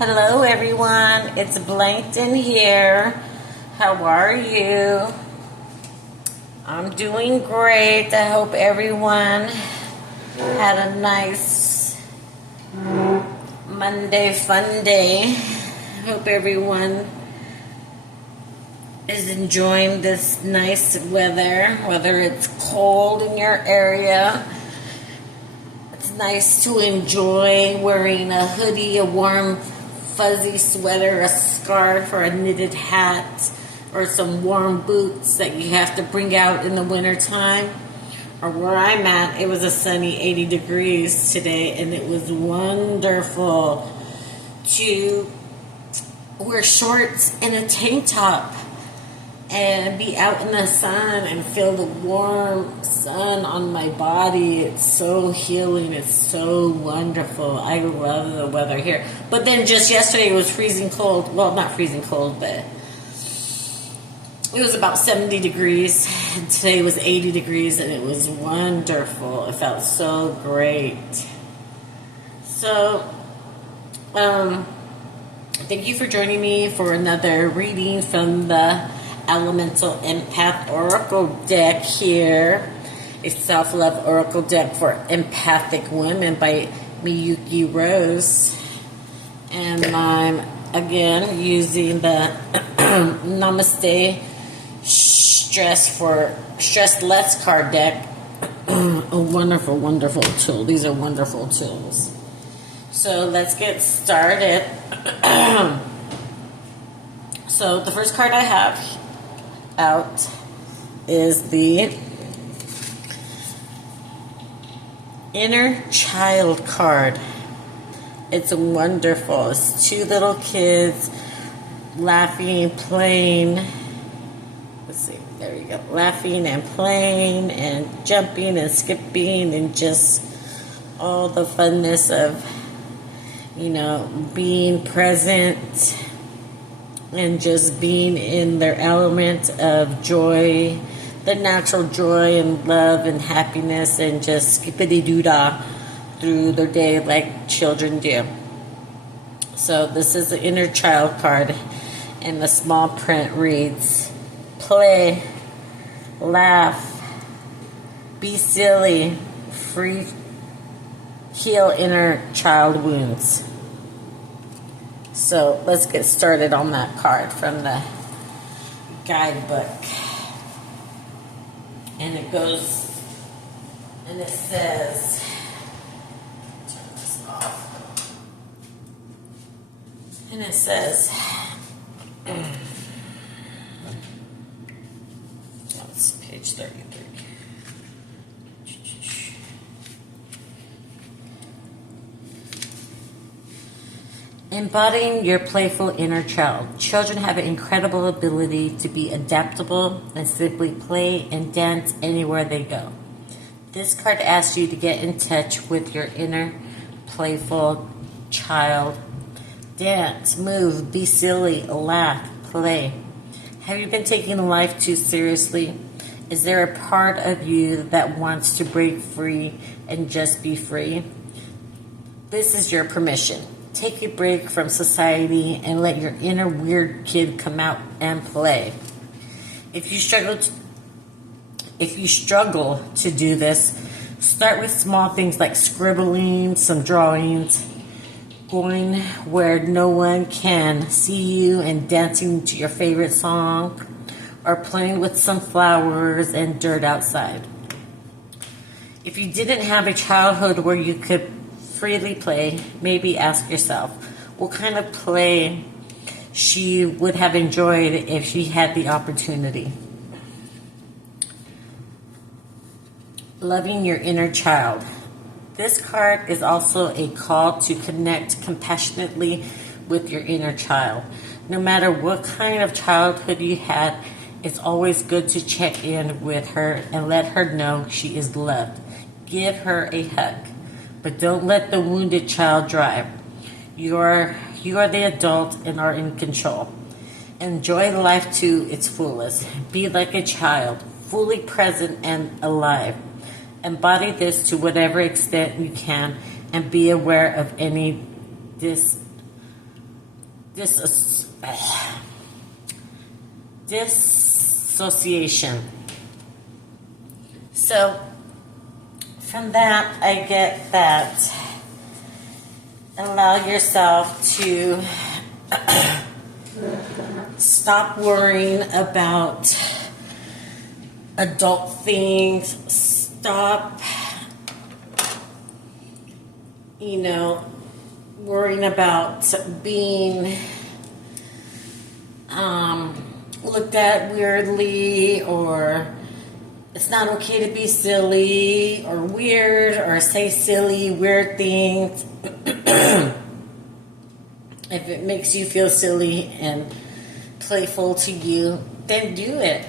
Hello everyone, it's Blankton here. How are you? I'm doing great. I hope everyone had a nice Monday fun day. I hope everyone is enjoying this nice weather, whether it's cold in your area. It's nice to enjoy wearing a hoodie, a warm fuzzy sweater, a scarf, or a knitted hat, or some warm boots that you have to bring out in the wintertime. Or where I'm at, it was a sunny 80 degrees today, and it was wonderful to wear shorts and a tank top and be out in the sun and feel the warm sun on my body. It's so healing. It's so wonderful. I love the weather here. But then just yesterday it was freezing cold. Well, not freezing cold, but it was about 70 degrees. And today was 80 degrees, and it was wonderful. It felt so great. So, thank you for joining me for another reading from the Elemental Empath Oracle deck here. A self-love oracle deck for empathic women by Miyuki Rose. And I'm again using the Namaste Stress Less card deck. A wonderful, wonderful tool. These are wonderful tools. So let's get started. So the first card I have out is the Inner Child card. It's wonderful. It's two little kids laughing, playing. Let's see, there we go. Laughing and playing and jumping and skipping and just all the funness of, being present and just being in their element of joy, the natural joy and love and happiness, and just skippity-doo-dah through their day like children do. So this is the Inner Child card, and the small print reads, play, laugh, be silly, free, heal inner child wounds. So let's get started on that card from the guidebook. And it goes, and it says, turn this off. And it says, that's page 33. Embodying your playful inner child. Children have an incredible ability to be adaptable and simply play and dance anywhere they go. This card asks you to get in touch with your inner playful child. Dance, move, be silly, laugh, play. Have you been taking life too seriously? Is there a part of you that wants to break free and just be free? This is your permission. Take a break from society and let your inner weird kid come out and play. If you struggle to do this, start with small things like scribbling, some drawings, going where no one can see you and dancing to your favorite song, or playing with some flowers and dirt outside. If you didn't have a childhood where you could freely play, maybe ask yourself what kind of play she would have enjoyed if she had the opportunity. Loving your inner child. This card is also a call to connect compassionately with your inner child. No matter what kind of childhood you had, it's always good to check in with her and let her know she is loved. Give her a hug. But don't let the wounded child drive. You are the adult and are in control. Enjoy life to its fullest. Be like a child, fully present and alive. Embody this to whatever extent you can, and be aware of any dissociation. So from that, I get that allow yourself to stop worrying about adult things. Stop, worrying about being looked at weirdly, or it's not okay to be silly or weird or say silly, weird things. If it makes you feel silly and playful to you, then do it.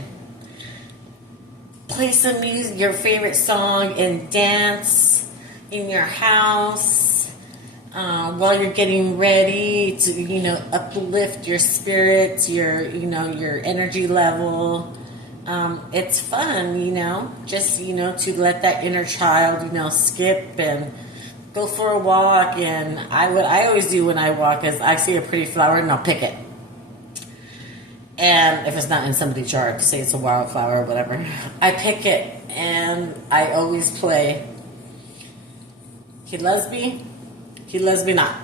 Play some music, your favorite song, and dance in your house while you're getting ready to, uplift your spirits, your energy level. It's fun, just, to let that inner child, skip and go for a walk. And what I always do when I walk is I see a pretty flower and I'll pick it. And if it's not in somebody's yard, say it's a wildflower or whatever, I pick it and I always play He Loves Me, He Loves Me Not.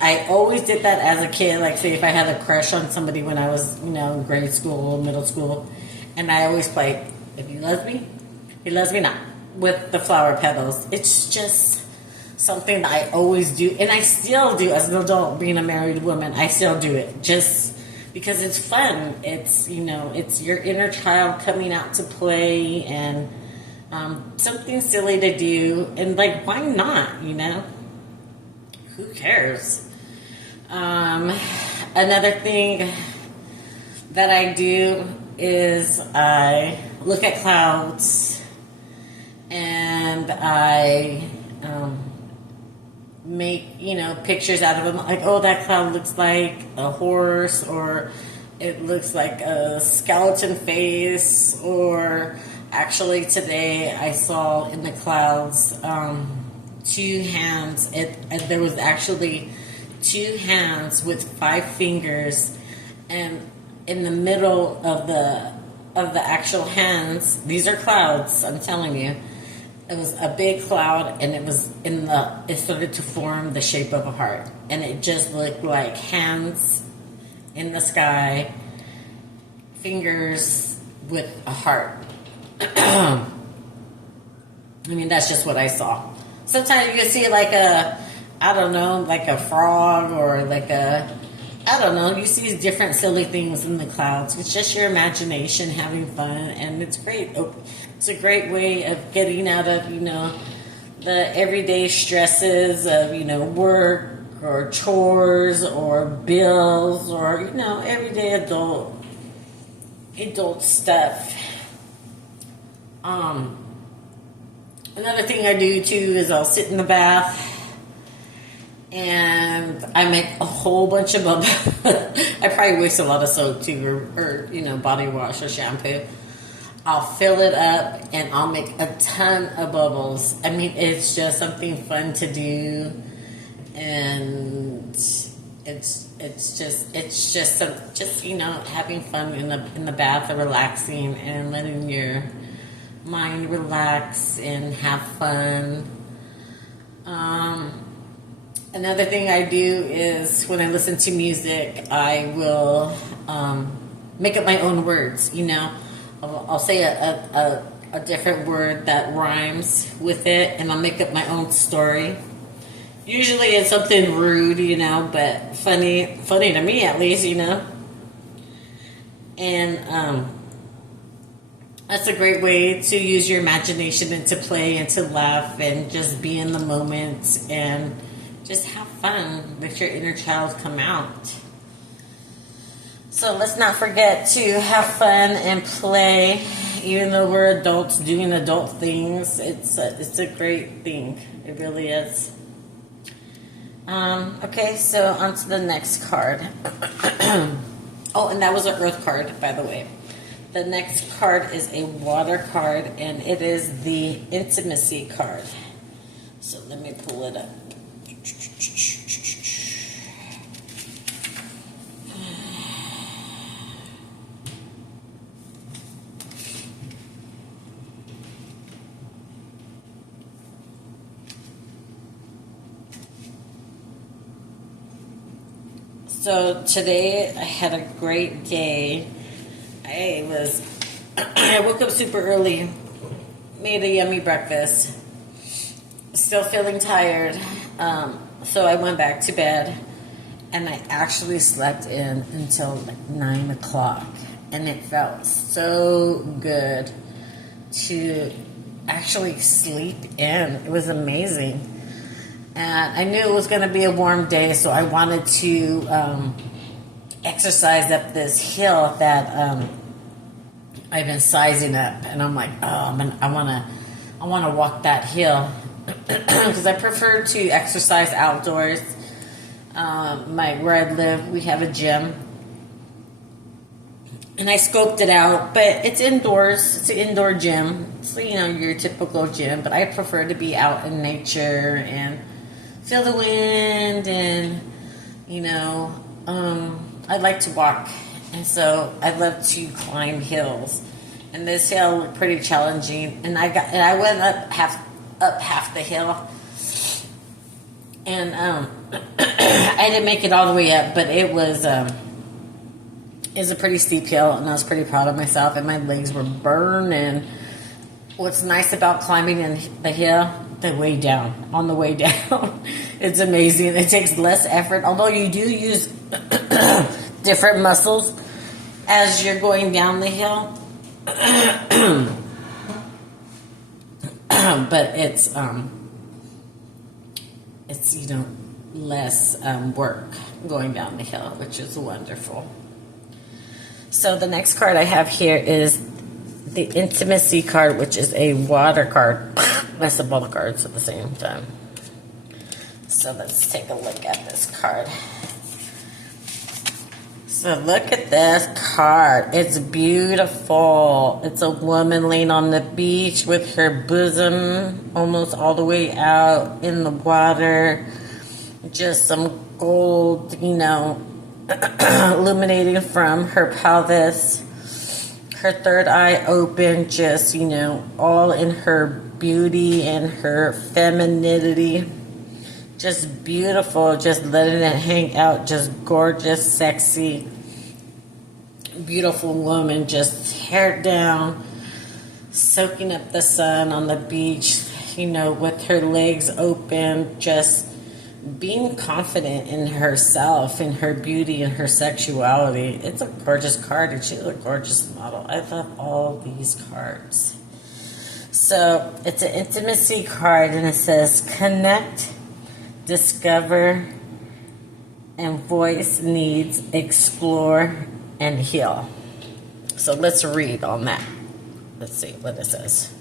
I always did that as a kid. Like, say if I had a crush on somebody when I was, in grade school, middle school, and I always played, if he loves me, he loves me not, with the flower petals. It's just something that I always do, and I still do as an adult, being a married woman. I still do it just because it's fun. It's, it's your inner child coming out to play, and something silly to do, and like, why not, Who cares? Another thing that I do is I look at clouds and I make, pictures out of them. Like, oh, that cloud looks like a horse, or it looks like a skeleton face, or actually today I saw in the clouds two hands. There was actually two hands with 5 fingers, and in the middle of the actual hands, these are clouds, I'm telling you, it was a big cloud, and it started to form the shape of a heart, and it just looked like hands in the sky, fingers with a heart. I mean, that's just what I saw. Sometimes you can see like a frog, or you see different silly things in the clouds. It's just your imagination having fun, and it's great. It's a great way of getting out of, the everyday stresses of, work or chores or bills or, everyday adult stuff. Another thing I do too is I'll sit in the bath and I make a whole bunch of bubbles. I probably waste a lot of soap too, or body wash or shampoo. I'll fill it up and I'll make a ton of bubbles. I mean, it's just something fun to do, and it's just having fun in the bath, and relaxing and letting your mind relax and have fun. Another thing I do is when I listen to music, I will make up my own words. I'll say a different word that rhymes with it, and I'll make up my own story. Usually it's something rude, but funny to me at least, And that's a great way to use your imagination and to play and to laugh and just be in the moment and just have fun. Let your inner child come out. So let's not forget to have fun and play, even though we're adults doing adult things. It's a great thing. It really is. Okay, so on to the next card. Oh, and that was an earth card, by the way. The next card is a water card, and it is the intimacy card. So let me pull it up. So today I had a great day. I woke up super early, made a yummy breakfast, still feeling tired. So I went back to bed, and I actually slept in until like 9 o'clock. And it felt so good to actually sleep in. It was amazing. And I knew it was going to be a warm day, so I wanted to exercise up this hill that I've been sizing up. And I'm like, oh, I want to walk that hill because I prefer to exercise outdoors. Where I live, we have a gym, and I scoped it out, but it's indoors. It's an indoor gym. So, your typical gym, but I prefer to be out in nature and feel the wind, and, I like to walk. And so I love to climb hills. And this hill looked pretty challenging. And I went up half the hill. And I didn't make it all the way up, but it was a pretty steep hill, and I was pretty proud of myself, and my legs were burning. What's nice about climbing in the hill, on the way down, it's amazing. It takes less effort, although you do use different muscles as you're going down the hill. But it's less work going down the hill, which is wonderful. So the next card I have here is the Intimacy card, which is a water card. Mess up all the cards at the same time. So let's take a look at this card. So look at this card. It's beautiful. It's a woman laying on the beach with her bosom almost all the way out in the water. Just some gold, illuminating from her pelvis. Her third eye open, just, all in her beauty and her femininity. Just beautiful, just letting it hang out, just gorgeous, sexy, beautiful woman, just hair down, soaking up the sun on the beach, with her legs open, just being confident in herself, in her beauty, and her sexuality. It's a gorgeous card, and she's a gorgeous model. I love all these cards. So it's an intimacy card, and it says connect, discover, and voice needs, explore, and heal. So let's read on that. Let's see what it says.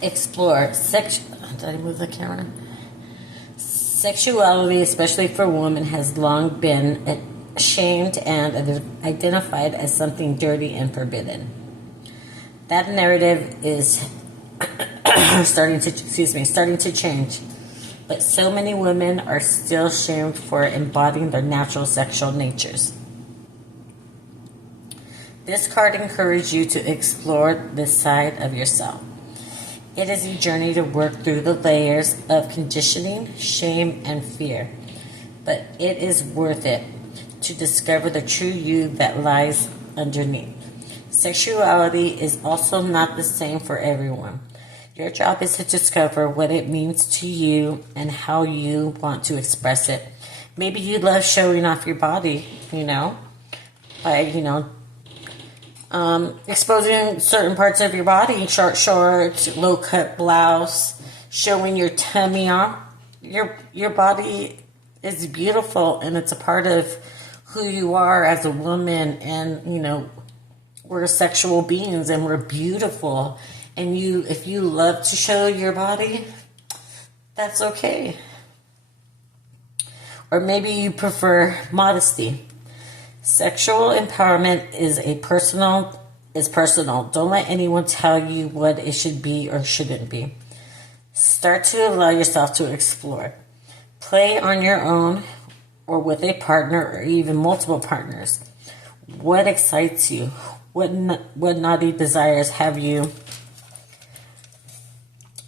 Explore. Did I move the camera? Sexuality, especially for women, has long been shamed and identified as something dirty and forbidden. That narrative is starting to change. But so many women are still shamed for embodying their natural sexual natures. This card encourages you to explore this side of yourself. It is a journey to work through the layers of conditioning, shame, and fear. But it is worth it to discover the true you that lies underneath. Sexuality is also not the same for everyone. Your job is to discover what it means to you and how you want to express it. Maybe you love showing off your body, by, exposing certain parts of your body, short shorts, low-cut blouse, showing your tummy off. Your body is beautiful, and it's a part of who you are as a woman, and, we're sexual beings, and we're beautiful. And if you love to show your body, that's okay. Or maybe you prefer modesty. Sexual empowerment is personal. Don't let anyone tell you what it should be or shouldn't be. Start to allow yourself to explore. Play on your own or with a partner or even multiple partners. What excites you? What naughty desires have you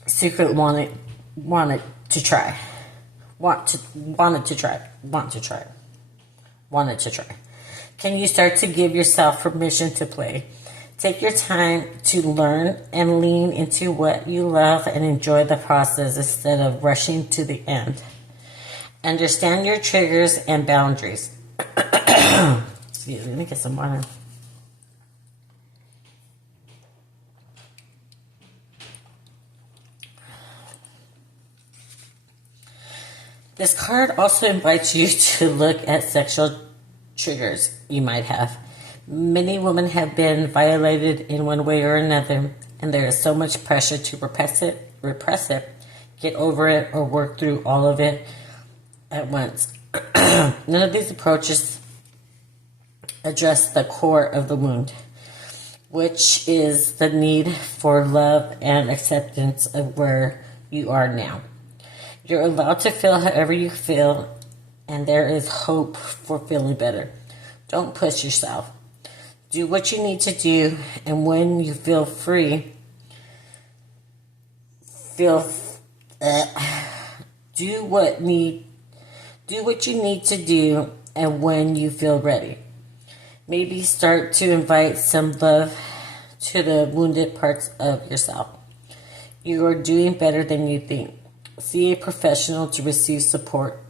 secretly wanted to try. Wanted to try. Can you start to give yourself permission to play? Take your time to learn and lean into what you love and enjoy the process instead of rushing to the end. Understand your triggers and boundaries. Excuse me, let me get some water. This card also invites you to look at sexual triggers you might have. Many women have been violated in one way or another, and there is so much pressure to repress it, get over it, or work through all of it at once. None of these approaches address the core of the wound, which is the need for love and acceptance of where you are now. You're allowed to feel however you feel, and there is hope for feeling better. Don't push yourself. Do what you need to do, and when you feel free, do what you need to do, and when you feel ready. Maybe start to invite some love to the wounded parts of yourself. You are doing better than you think. See a professional to receive support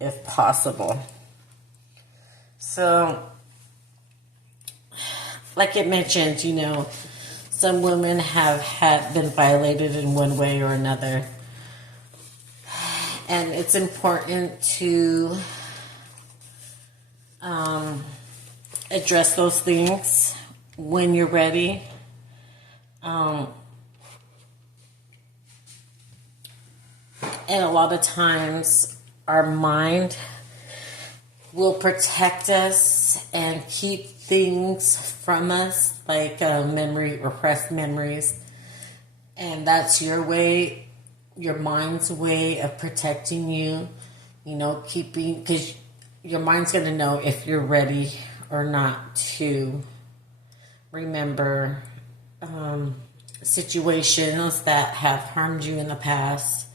if possible. So, like it mentioned, some women have been violated in one way or another. And it's important to address those things when you're ready. And a lot of times our mind will protect us and keep things from us, like repressed memories. And that's your mind's way of protecting you, because your mind's going to know if you're ready or not to remember situations that have harmed you in the past.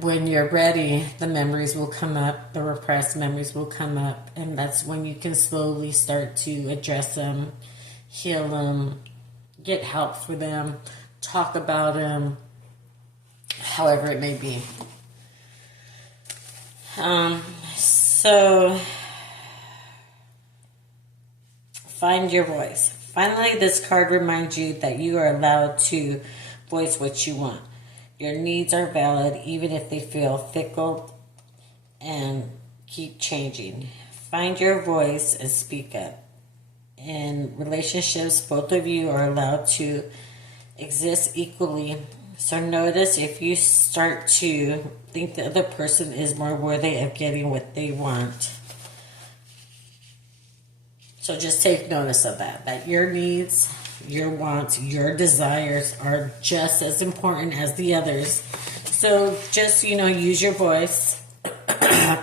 When you're ready, the memories will come up, the repressed memories will come up, and that's when you can slowly start to address them, heal them, get help for them, talk about them, however it may be. So, find your voice. Finally, this card reminds you that you are allowed to voice what you want. Your needs are valid even if they feel fickle and keep changing. Find your voice and speak up. In relationships, both of you are allowed to exist equally. So notice if you start to think the other person is more worthy of getting what they want. So just take notice of that your needs, your wants, your desires are just as important as the others. So just, use your voice,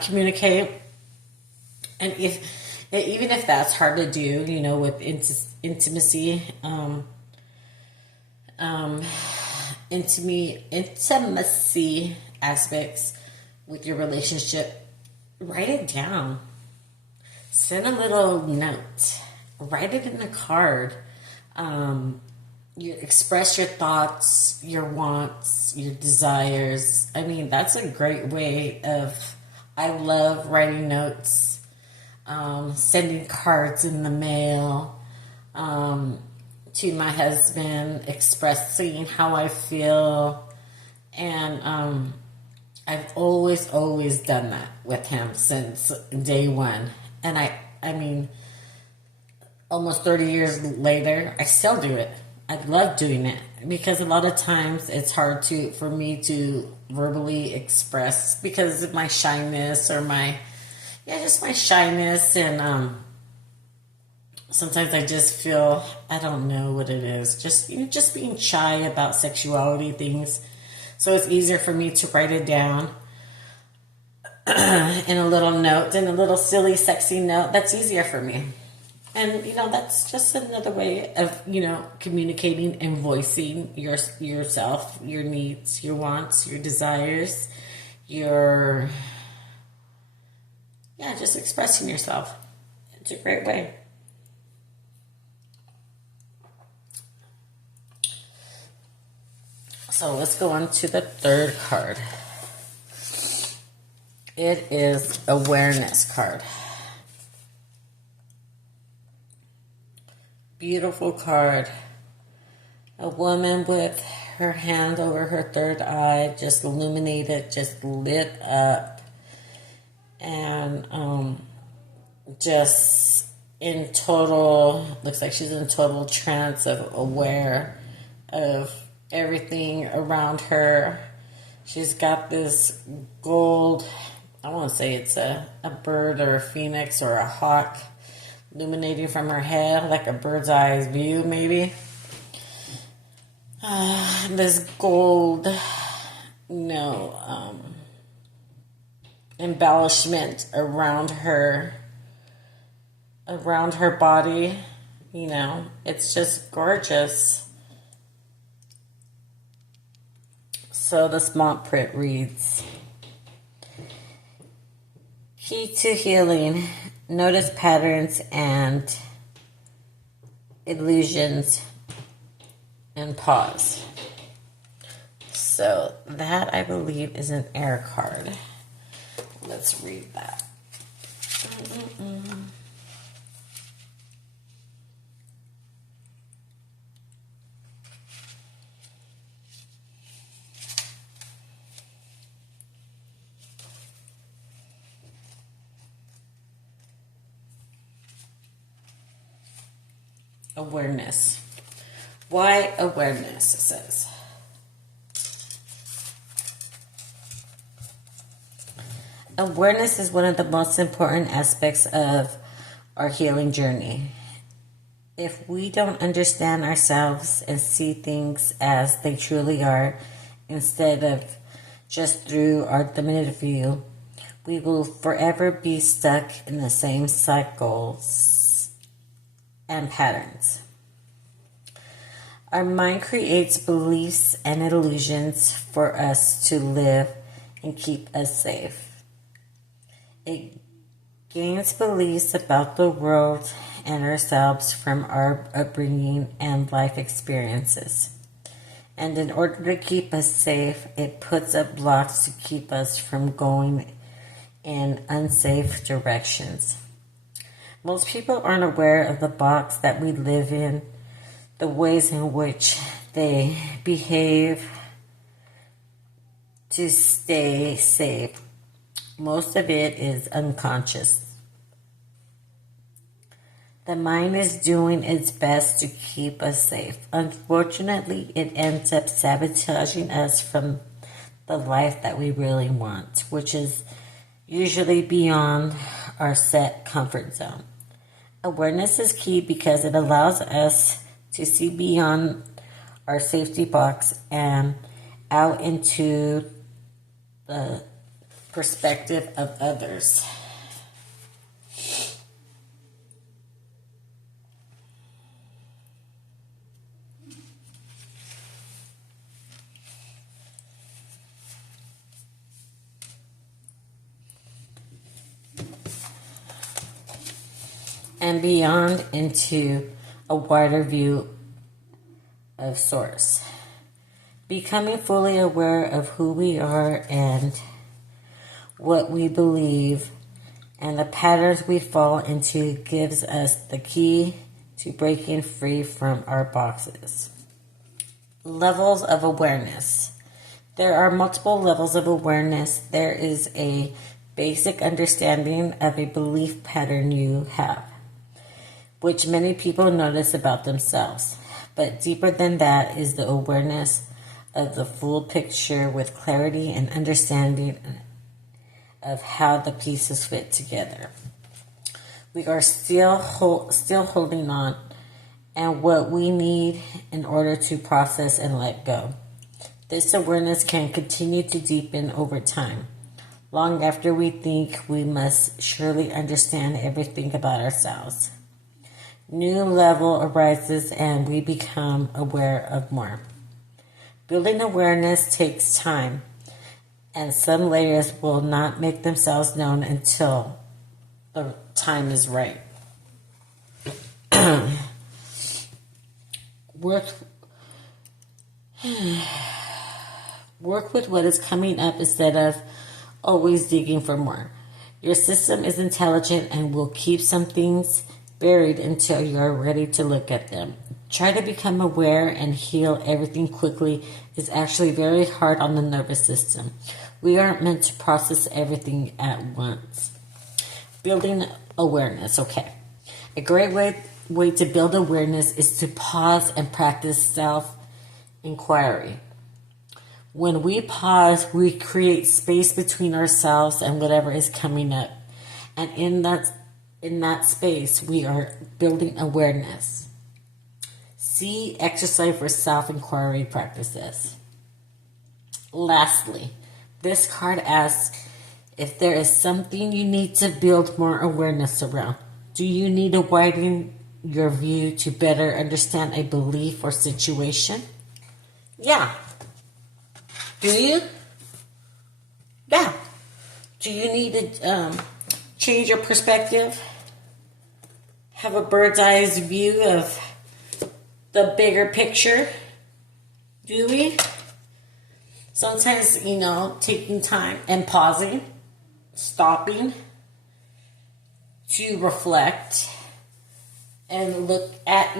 communicate. And even if that's hard to do, with intimacy, intimacy aspects with your relationship, write it down. Send a little note. Write it in a card. You express your thoughts, your wants, your desires. I mean, that's a great way of, I love writing notes, sending cards in the mail, to my husband, expressing how I feel. And, I've always done that with him since day one. And I mean, almost 30 years later, I still do it. I love doing it because a lot of times it's hard for me to verbally express because of my shyness or just my shyness. And sometimes I just feel, I don't know what it is, just being shy about sexuality things. So it's easier for me to write it down in a little note, in a little silly, sexy note. That's easier for me. And that's just another way of communicating and voicing yourself, your needs, your wants, your desires, your just expressing yourself. It's a great way. So let's go on to the third card. It is awareness card. Beautiful card. A woman with her hand over her third eye, just illuminated, just lit up, and just in total, looks like she's in total trance of aware of everything around her. She's got this gold, I want to say it's a bird or a phoenix or a hawk illuminating from her head, like a bird's eye view maybe. This gold, embellishment around her body. It's just gorgeous. So the small print reads, key to healing, notice patterns and illusions and pause. So that, I believe, is an air card. Let's read that. Awareness. Why awareness, it says. Awareness is one of the most important aspects of our healing journey. If we don't understand ourselves and see things as they truly are, instead of just through our limited view, we will forever be stuck in the same cycles and patterns. Our mind creates beliefs and illusions for us to live and keep us safe. It gains beliefs about the world and ourselves from our upbringing and life experiences. And in order to keep us safe, it puts up blocks to keep us from going in unsafe directions. Most people aren't aware of the box that we live in, the ways in which they behave to stay safe. Most of it is unconscious. The mind is doing its best to keep us safe. Unfortunately, it ends up sabotaging us from the life that we really want, which is usually beyond our set comfort zone. Awareness is key because it allows us to see beyond our safety box and out into the perspective of others. And beyond into a wider view of source. Becoming fully aware of who we are and what we believe and the patterns we fall into gives us the key to breaking free from our boxes. Levels of awareness. There are multiple levels of awareness. There is a basic understanding of a belief pattern you have, which many people notice about themselves. But deeper than that is the awareness of the full picture with clarity and understanding of how the pieces fit together. We are still holding on and what we need in order to process and let go. This awareness can continue to deepen over time, long after we think we must surely understand everything about ourselves. New level arises and we become aware of more. Building awareness takes time, and some layers will not make themselves known until the time is right. Work with what is coming up instead of always digging for more. Your system is intelligent and will keep some things buried until you are ready to look at them. Try to become aware and heal everything quickly is actually very hard on the nervous system. We aren't meant to process everything at once. Building awareness, okay. A great way to build awareness is to pause and practice self-inquiry. When we pause, we create space between ourselves and whatever is coming up. And in that space, we are building awareness. See exercise for self-inquiry practices. Lastly, this card asks if there is something you need to build more awareness around. Do you need to widen your view to better understand a belief or situation? Yeah. Do you? Yeah. Do you need to change your perspective? Have a bird's eye view of the bigger picture? Do we? Sometimes, taking time and pausing, stopping to reflect and look at,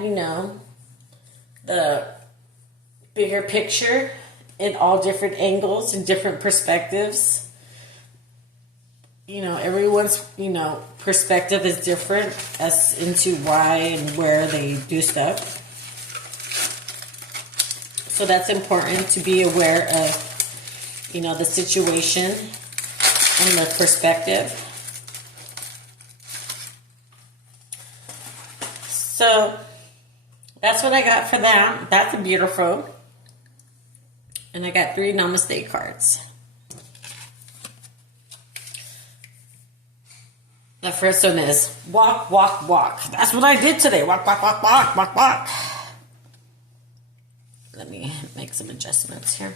the bigger picture in all different angles and different perspectives. Everyone's, perspective is different as into why and where they do stuff. So that's important to be aware of, the situation and the perspective. So that's what I got for that. That's beautiful. And I got 3 Namaste cards. The first one is walk, walk, walk. That's what I did today. Walk, walk, walk, walk, walk, walk. Let me make some adjustments here.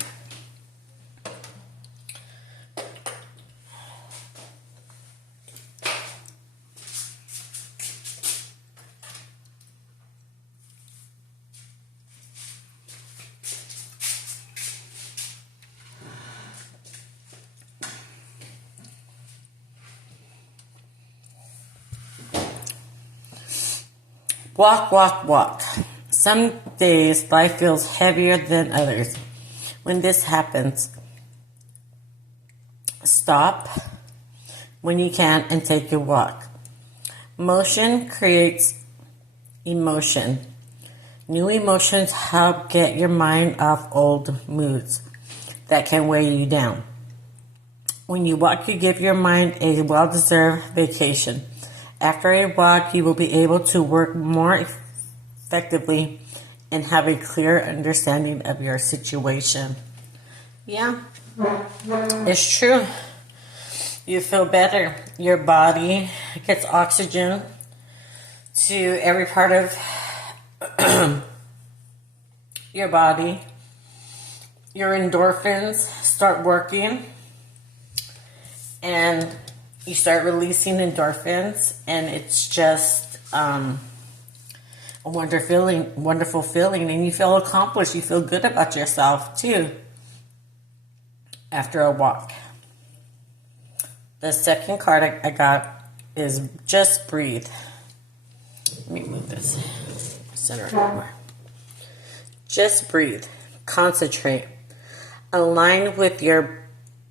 Walk, walk, walk. Some days life feels heavier than others. When this happens, stop when you can and take a walk. Motion creates emotion. New emotions help get your mind off old moods that can weigh you down. When you walk, you give your mind a well-deserved vacation. After a walk, you will be able to work more effectively and have a clear understanding of your situation. Yeah, it's true. You feel better. Your body gets oxygen to every part of your body. Your endorphins start working and you start releasing endorphins, and it's just a wonderful feeling, and you feel accomplished. You feel good about yourself too after a walk. The second card I got is just breathe. Let me move this center more. Just breathe. Concentrate. Align with your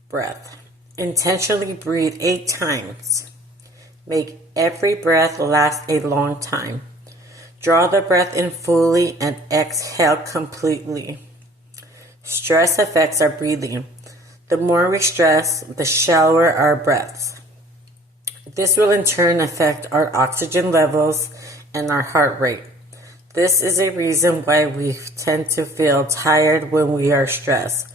breath. Intentionally breathe 8 times. Make every breath last a long time. Draw the breath in fully and exhale completely. Stress affects our breathing. The more we stress, the shallower our breaths. This will in turn affect our oxygen levels and our heart rate. This is a reason why we tend to feel tired when we are stressed.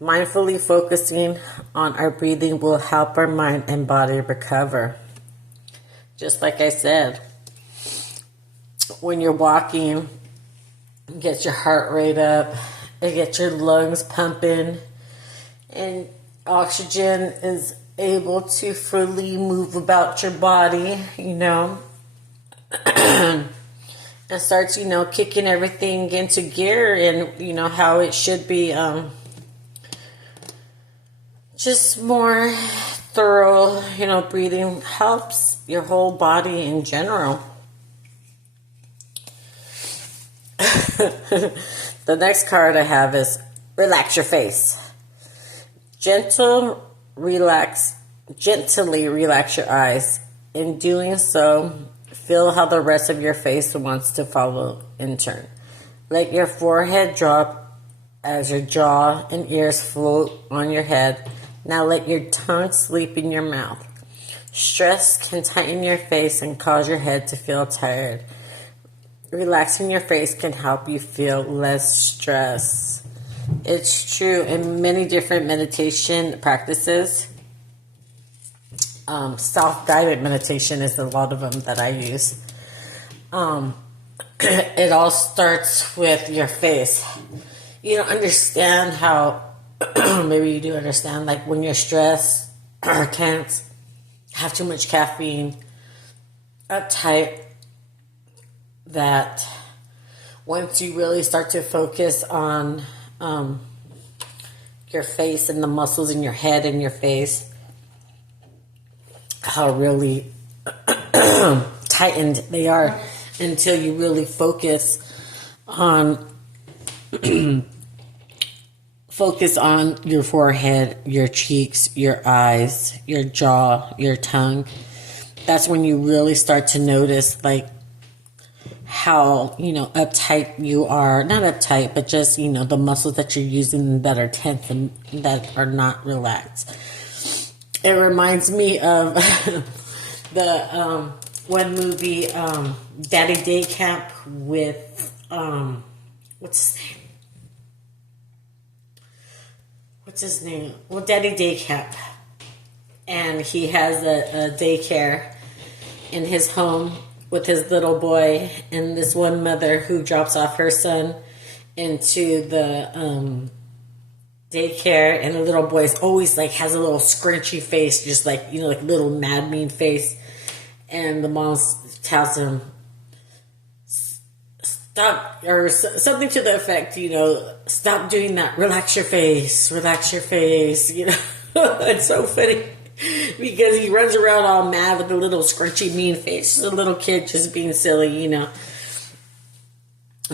Mindfully focusing on our breathing will help our mind and body recover. Just like I said, when you're walking, it gets your heart rate up, it gets your lungs pumping, and oxygen is able to freely move about your body, and starts, kicking everything into gear and, how it should be, just more thorough, breathing helps your whole body in general. The next card I have is relax your face. Gently relax your eyes. In doing so, feel how the rest of your face wants to follow in turn. Let your forehead drop as your jaw and ears float on your head. Now let your tongue sleep in your mouth. Stress can tighten your face and cause your head to feel tired. Relaxing your face can help you feel less stress. It's true in many different meditation practices. Self-guided meditation is a lot of them that I use. It all starts with your face. You don't understand how, maybe you do understand, like when you're stressed or tense, have too much caffeine, uptight, that once you really start to focus on your face and the muscles in your head and your face, how really tightened they are until you really focus on your forehead, your cheeks, your eyes, your jaw, your tongue. That's when you really start to notice like how, uptight you are. Not uptight, but just, the muscles that you're using that are tense and that are not relaxed. It reminds me of the one movie, Daddy Day Camp with, what's his name? Well, Daddy Day Camp. And he has a daycare in his home with his little boy and this one mother who drops off her son into the daycare, and the little boy's always like has a little scrunchy face, just like, like little mad mean face. And the mom tells him, stop, or something to the effect, stop doing that, relax your face. It's so funny because he runs around all mad with a little scrunchy mean face. A little kid just being silly,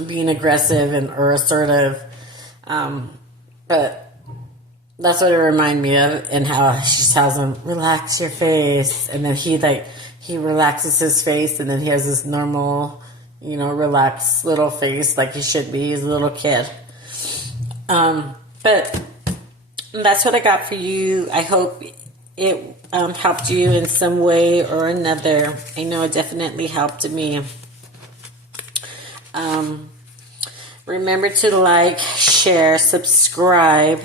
being aggressive or assertive. But that's what it reminded me of, and how she tells him, relax your face. And then he relaxes his face, and then he has this normal, relaxed little face like he should be. He's a little kid. But that's what I got for you. I hope it helped you in some way or another. I know it definitely helped me. Remember to like, share, subscribe,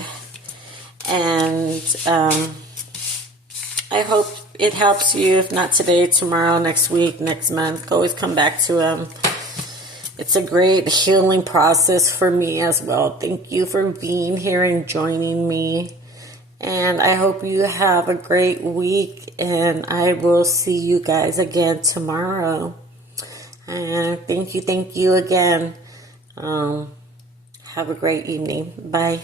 and I hope it helps you. If not today, tomorrow, next week, next month, always come back to them. It's a great healing process for me as well. Thank you for being here and joining me. And I hope you have a great week, and I will see you guys again tomorrow. And thank you again. Have a great evening. Bye.